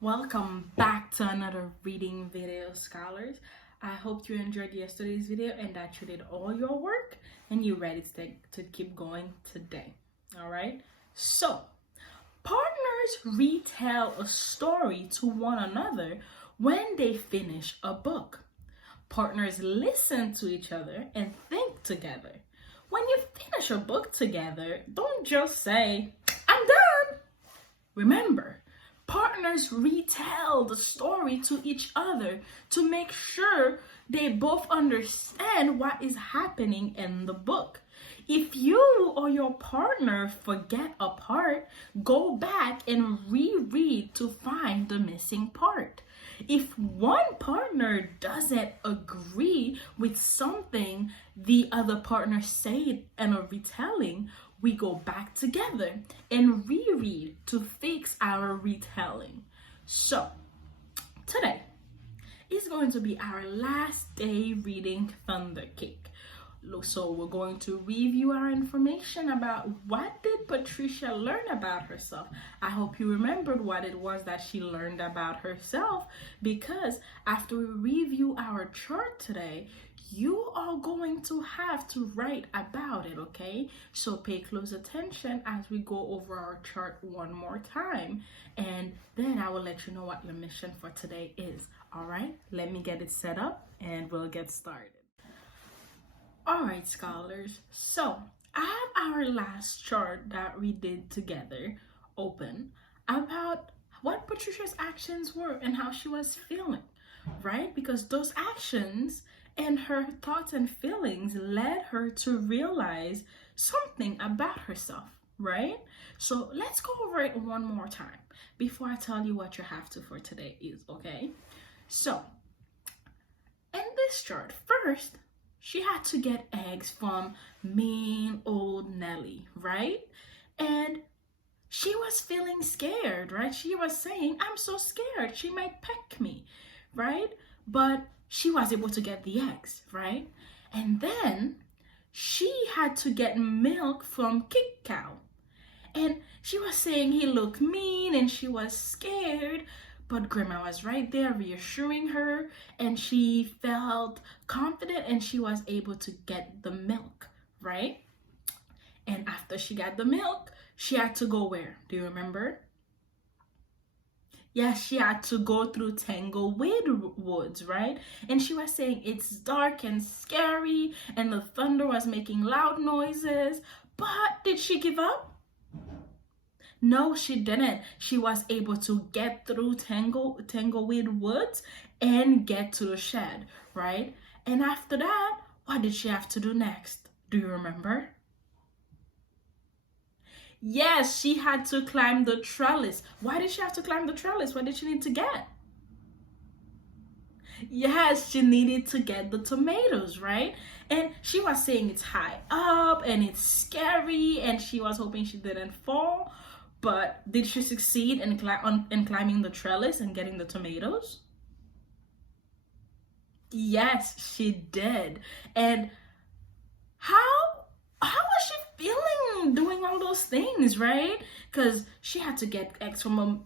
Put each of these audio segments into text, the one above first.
Welcome back to another reading video, scholars. I hope you enjoyed yesterday's video and that you did all your work and you're ready to keep going today. All right. So, partners retell a story to one another when they finish a book. Partners listen to each other and think together. When you finish a book together, don't just say, "I'm done." Remember, partners retell the story to each other to make sure they both understand what is happening in the book. If you or your partner forget a part, go back and reread to find the missing part. If one partner doesn't agree with something the other partner said in a retelling, we go back together and reread to fix our retelling. So, today is going to be our last day reading Thunder Cake. So we're going to review our information about what did Patricia learn about herself. I hope you remembered what it was that she learned about herself, because after we review our chart today, you are going to have to write about it, okay? So pay close attention as we go over our chart one more time, and then I will let you know what your mission for today is. All right, let me get it set up and we'll get started. All right, scholars, so I have our last chart that we did together open about what Patricia's actions were and how she was feeling, right? Because those actions and her thoughts and feelings led her to realize something about herself, right? So let's go over it one more time before I tell you what you have to for today is, okay? So in this chart, first, she had to get eggs from mean old Nelly, right? And she was feeling scared, right? She was saying, "I'm so scared. She might peck me," right? But she was able to get the eggs, right? And then she had to get milk from Kick Cow. And she was saying he looked mean and she was scared. But Grandma was right there reassuring her, and she felt confident and she was able to get the milk, right? And after she got the milk, she had to go where? Do you remember? Yes, she had to go through Tangleweed Woods, right? And she was saying it's dark and scary and the thunder was making loud noises. But did she give up? No, she didn't. She was able to get through Tangleweed Woods and get to the shed, right? And after that, what did she have to do next? Do you remember? Yes, she had to climb the trellis. Why did she have to climb the trellis? What did she need to get? Yes, she needed to get the tomatoes, right? And she was saying it's high up and it's scary and she was hoping she didn't fall. But did she succeed in climbing the trellis and getting the tomatoes? Yes, she did. And how was she feeling doing all those things, right? Because she had to get eggs from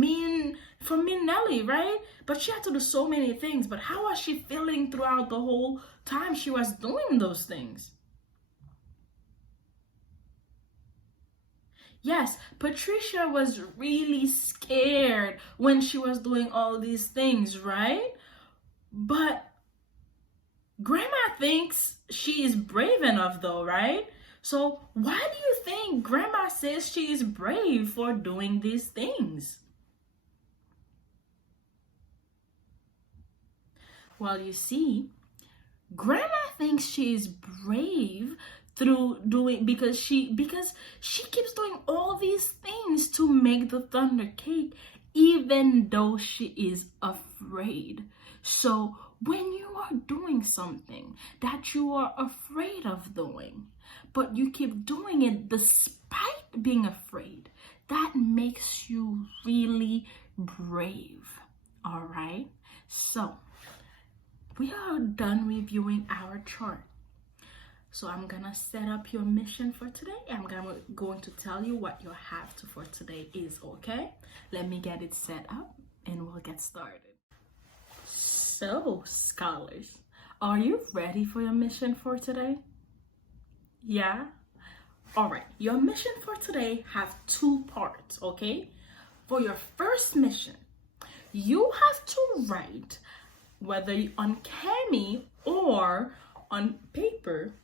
mean Nelly, right? But she had to do so many things. But how was she feeling throughout the whole time she was doing those things? Yes, Patricia was really scared when she was doing all these things, right? But Grandma thinks she is brave enough though, right? So why do you think Grandma says she is brave for doing these things? Well, you see, Grandma thinks she is brave through doing because she keeps doing all these things to make the thunder cake even though she is afraid. So when you are doing something that you are afraid of doing, but you keep doing it despite being afraid, that makes you really brave. All right? So we are done reviewing our chart. So I'm gonna set up your mission for today. going to tell you what your have to for today is, okay? Let me get it set up and we'll get started. So, scholars, are you ready for your mission for today? Yeah? All right, your mission for today has 2 parts, okay? For your first mission, you have to write, whether on Cami or on paper,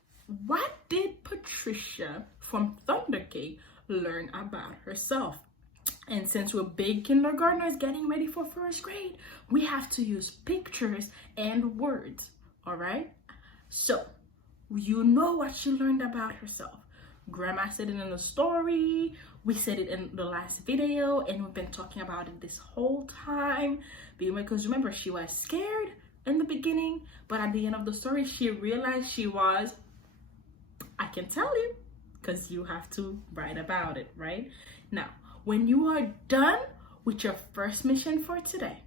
what did Patricia from Thundercake learn about herself? And since we're big kindergartners getting ready for first grade, we have to use pictures and words, all right? So, you know what she learned about herself. Grandma said it in the story, we said it in the last video, and we've been talking about it this whole time. Because remember, she was scared in the beginning, but at the end of the story, she realized she was, I can tell you, because you have to write about it, right? Now, when you are done with your first mission for today,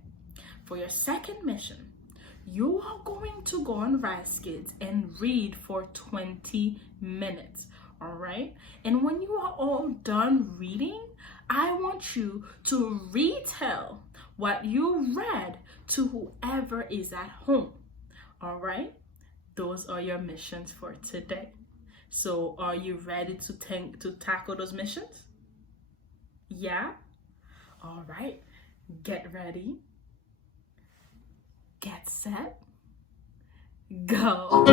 for your second mission, you are going to go on RazKids and read for 20 minutes, all right? And when you are all done reading, I want you to retell what you read to whoever is at home, all right? Those are your missions for today. So are you ready to tackle those missions? Yeah? All right. Get ready. Get set. Go.